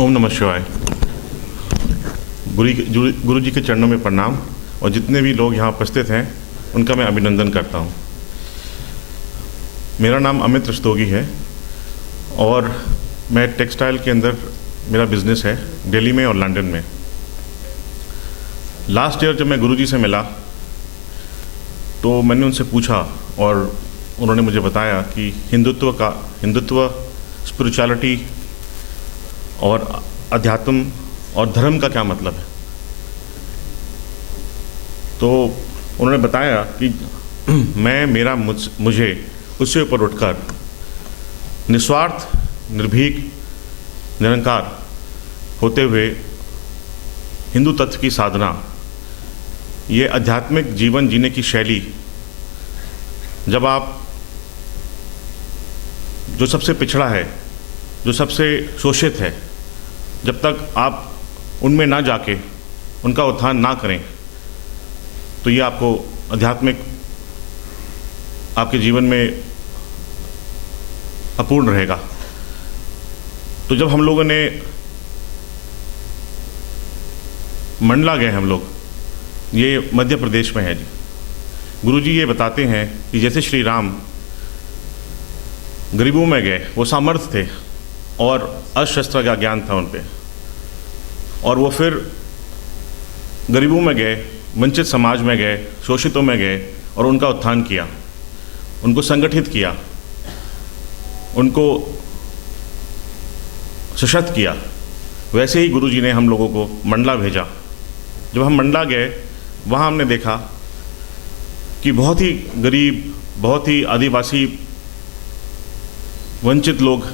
ओम नमः शिवाय। गुरु जी के चरणों में प्रणाम और जितने भी लोग यहाँ उपस्थित हैं उनका मैं अभिनंदन करता हूँ। मेरा नाम अमित रस्तोगी है और मैं टेक्सटाइल के अंदर मेरा बिज़नेस है दिल्ली में और लंदन में। लास्ट ईयर जब मैं गुरु जी से मिला तो मैंने उनसे पूछा और उन्होंने मुझे बताया कि हिंदुत्व स्पिरिचुअलिटी और अध्यात्म और धर्म का क्या मतलब है। तो उन्होंने बताया कि मुझे उससे ऊपर उठकर निस्वार्थ, निर्भीक, निरंकार होते हुए हिंदू तत्व की साधना, ये आध्यात्मिक जीवन जीने की शैली, जब आप जो सबसे पिछड़ा है, जो सबसे शोषित है, जब तक आप उनमें ना जाके उनका उत्थान ना करें तो ये आपको आध्यात्मिक आपके जीवन में अपूर्ण रहेगा। तो जब हम लोगों ने मंडला गए, हम लोग, ये मध्य प्रदेश में है जी। गुरुजी ये बताते हैं कि जैसे श्री राम गरीबों में गए, वो सामर्थ्य थे और अस्त्र का ज्ञान था उन पे, और वो फिर गरीबों में गए, वंचित समाज में गए, शोषितों में गए और उनका उत्थान किया, उनको संगठित किया, उनको सशक्त किया। वैसे ही गुरुजी ने हम लोगों को मंडला भेजा। जब हम मंडला गए, वहाँ हमने देखा कि बहुत ही गरीब, बहुत ही आदिवासी, वंचित लोग,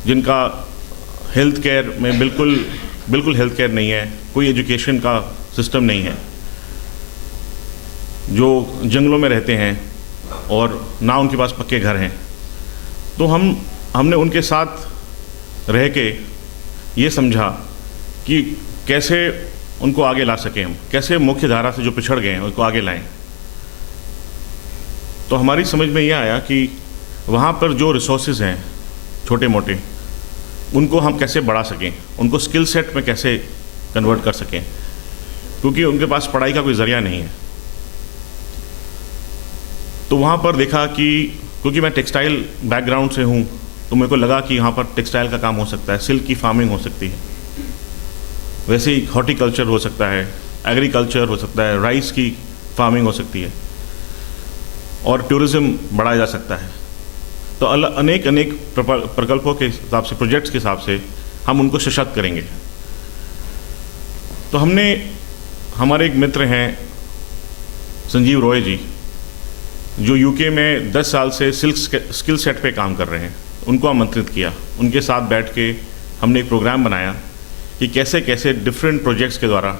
जिनका हेल्थ केयर में बिल्कुल हेल्थ केयर नहीं है, कोई एजुकेशन का सिस्टम नहीं है, जो जंगलों में रहते हैं और ना उनके पास पक्के घर हैं। तो हमने उनके साथ रह के ये समझा कि कैसे उनको आगे ला सकें, हम कैसे मुख्य धारा से जो पिछड़ गए हैं उनको आगे लाएं। तो हमारी समझ में ये आया कि वहाँ पर जो रिसोर्सेज हैं छोटे मोटे, उनको हम कैसे बढ़ा सकें, उनको स्किल सेट में कैसे कन्वर्ट कर सकें, क्योंकि उनके पास पढ़ाई का कोई ज़रिया नहीं है। तो वहाँ पर देखा कि क्योंकि मैं टेक्सटाइल बैकग्राउंड से हूँ, तो मेरे को लगा कि यहाँ पर टेक्सटाइल का काम हो सकता है, सिल्क की फार्मिंग हो सकती है, वैसे ही हॉर्टिकल्चर हो सकता है, एग्रीकल्चर हो सकता है, राइस की फार्मिंग हो सकती है और टूरिज़्म बढ़ाया जा सकता है। तो अनेक प्रकल्पों के हिसाब से, प्रोजेक्ट्स के हिसाब से हम उनको सशक्त करेंगे। तो हमारे एक मित्र हैं संजीव रॉय जी, जो यूके में 10 साल से स्किल सेट पे काम कर रहे हैं, उनको आमंत्रित किया। उनके साथ बैठ के हमने एक प्रोग्राम बनाया कि कैसे कैसे डिफरेंट प्रोजेक्ट्स के द्वारा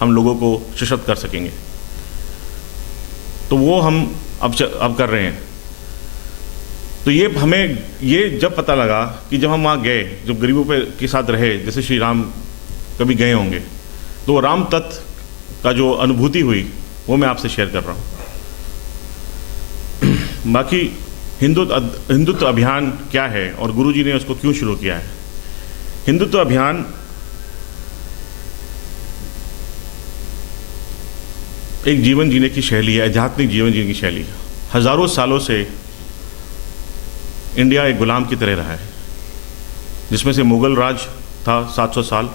हम लोगों को सशक्त कर सकेंगे। तो वो हम अब कर रहे हैं। तो हमें ये जब पता लगा कि जब हम वहाँ गए, जब गरीबों के साथ रहे, जैसे श्री राम कभी गए होंगे, तो राम तत्व का जो अनुभूति हुई वो मैं आपसे शेयर कर रहा हूँ। बाकी हिंदुत्व अभियान क्या है और गुरुजी ने उसको क्यों शुरू किया है। हिंदुत्व अभियान एक जीवन जीने की शैली है, आध्यात्मिक जीवन जीने की शैली है। हज़ारों सालों से इंडिया एक गुलाम की तरह रहा है, जिसमें से मुग़ल राज था 700 साल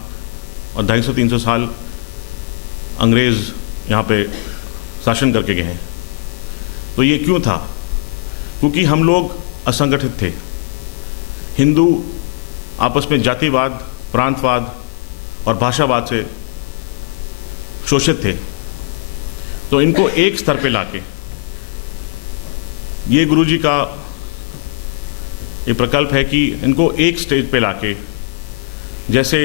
और 250-300 साल अंग्रेज़ यहाँ पे शासन करके गए हैं। तो ये क्यों था? क्योंकि हम लोग असंगठित थे। हिंदू आपस में जातिवाद, प्रांतवाद और भाषावाद से शोषित थे। तो इनको एक स्तर पे लाके, ये गुरुजी का ये प्रकल्प है कि इनको एक स्टेज पे लाके, जैसे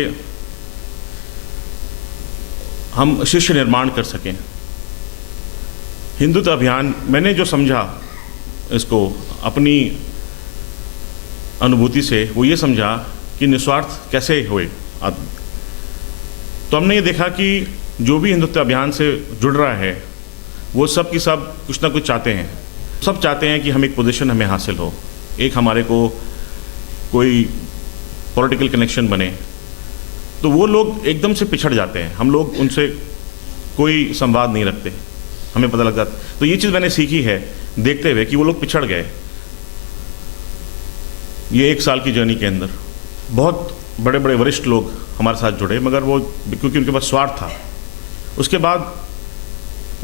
हम शिष्य निर्माण कर सकें। हिंदुत्व अभियान, मैंने जो समझा इसको अपनी अनुभूति से, वो ये समझा कि निस्वार्थ कैसे हुए। तो हमने ये देखा कि जो भी हिंदुत्व अभियान से जुड़ रहा है, वो सब की सब कुछ ना कुछ चाहते हैं। सब चाहते हैं कि हम एक पोजीशन हमें हासिल हो, एक हमारे को कोई पॉलिटिकल कनेक्शन बने, तो वो लोग एकदम से पिछड़ जाते हैं, हम लोग उनसे कोई संवाद नहीं रखते, हमें पता लग जाता। तो ये चीज़ मैंने सीखी है देखते हुए कि वो लोग पिछड़ गए ये 1 साल की जर्नी के अंदर। बहुत बड़े बड़े वरिष्ठ लोग हमारे साथ जुड़े, मगर वो क्योंकि उनके पास स्वार्थ था। उसके बाद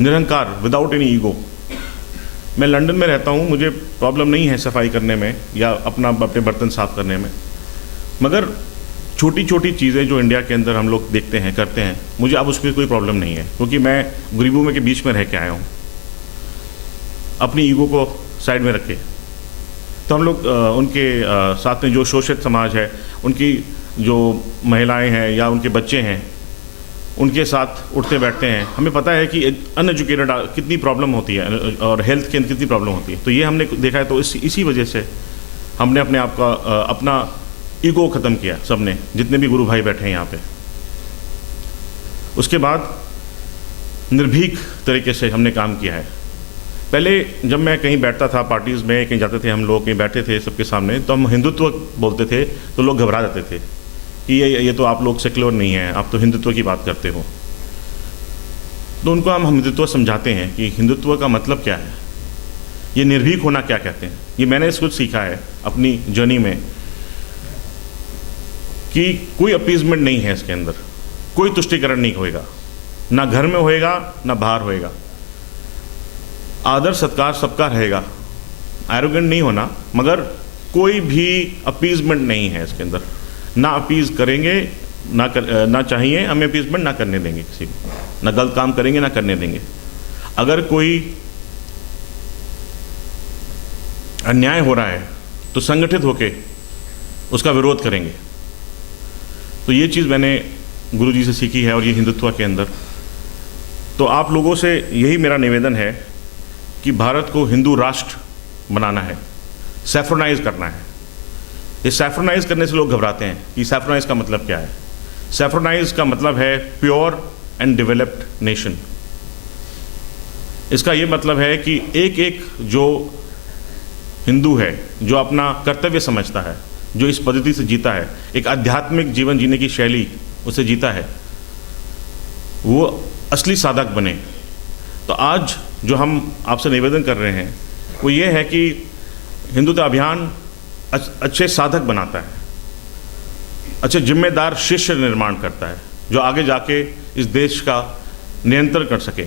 निरहंकार, विदाउट एनी ईगो। मैं लंदन में रहता हूँ, मुझे प्रॉब्लम नहीं है सफाई करने में या अपने बर्तन साफ करने में, मगर छोटी छोटी चीज़ें जो इंडिया के अंदर हम लोग देखते हैं, करते हैं, मुझे अब उसकी कोई प्रॉब्लम नहीं है, क्योंकि मैं गरीबों में के बीच में रह के आया हूँ। अपनी ईगो को साइड में रखे तो हम लोग उनके साथ में जो शोषित समाज है, उनकी जो महिलाएं हैं या उनके बच्चे हैं, उनके साथ उठते बैठते हैं। हमें पता है कि अनएजुकेटेड कितनी प्रॉब्लम होती है और हेल्थ के अंदर कितनी प्रॉब्लम होती है। तो ये हमने देखा है, तो इसी वजह से हमने अपने आप का अपना ईगो ख़त्म किया, सबने, जितने भी गुरु भाई बैठे हैं यहाँ पे। उसके बाद निर्भीक तरीके से हमने काम किया है। पहले जब मैं कहीं बैठता था, पार्टीज़ में कहीं जाते थे हम लोग, कहीं बैठे थे सबके सामने, तो हम हिंदुत्व बोलते थे तो लोग घबरा जाते थे कि ये तो आप लोग सेक्युलर नहीं हैं, आप तो हिंदुत्व की बात करते हो। तो उनको हम हिंदुत्व समझाते हैं कि हिंदुत्व का मतलब क्या है, ये निर्भीक होना क्या कहते हैं। ये मैंने कुछ सीखा है अपनी जर्नी में कि कोई अपीजमेंट नहीं है इसके अंदर, कोई तुष्टिकरण नहीं होएगा, ना घर में होएगा ना बाहर होएगा। आदर सत्कार सबका रहेगा, एरोगेंट नहीं होना, मगर कोई भी अपीजमेंट नहीं है इसके अंदर। ना अपीज करेंगे, ना चाहिए हमें अपीजमेंट, ना करने देंगे किसी को, ना गलत काम करेंगे ना करने देंगे। अगर कोई अन्याय हो रहा है तो संगठित होके उसका विरोध करेंगे। तो ये चीज़ मैंने गुरुजी से सीखी है, और ये हिंदुत्व के अंदर। तो आप लोगों से यही मेरा निवेदन है कि भारत को हिंदू राष्ट्र बनाना है, सैफ्रोनाइज करना है। ये सैफ्रोनाइज करने से लोग घबराते हैं कि सैफ्रोनाइज का मतलब क्या है। सैफ्रोनाइज का मतलब है प्योर एंड डेवलप्ड नेशन। इसका ये मतलब है कि एक एक जो हिंदू है, जो अपना कर्तव्य समझता है, जो इस पद्धति से जीता है, एक आध्यात्मिक जीवन जीने की शैली उसे जीता है, वो असली साधक बने। तो आज जो हम आपसे निवेदन कर रहे हैं वो ये है कि हिंदुत्व अभियान अच्छे साधक बनाता है, अच्छे जिम्मेदार शिष्य निर्माण करता है, जो आगे जाके इस देश का नियंत्रण कर सके।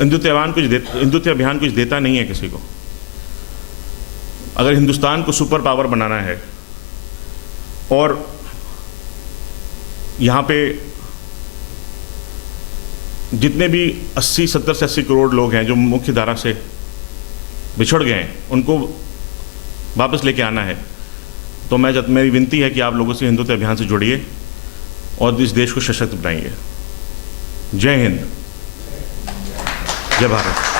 हिंदुत्व अभियान कुछ देता नहीं है किसी को। अगर हिंदुस्तान को सुपर पावर बनाना है और यहाँ पे जितने भी 70 से 80 करोड़ लोग हैं जो मुख्य धारा से बिछड़ गए हैं, उनको वापस लेके आना है, तो मेरी विनती है कि आप लोगों से हिंदुत्व अभियान से जुड़िए और इस देश को सशक्त बनाइए। जय हिंद, जय भारत।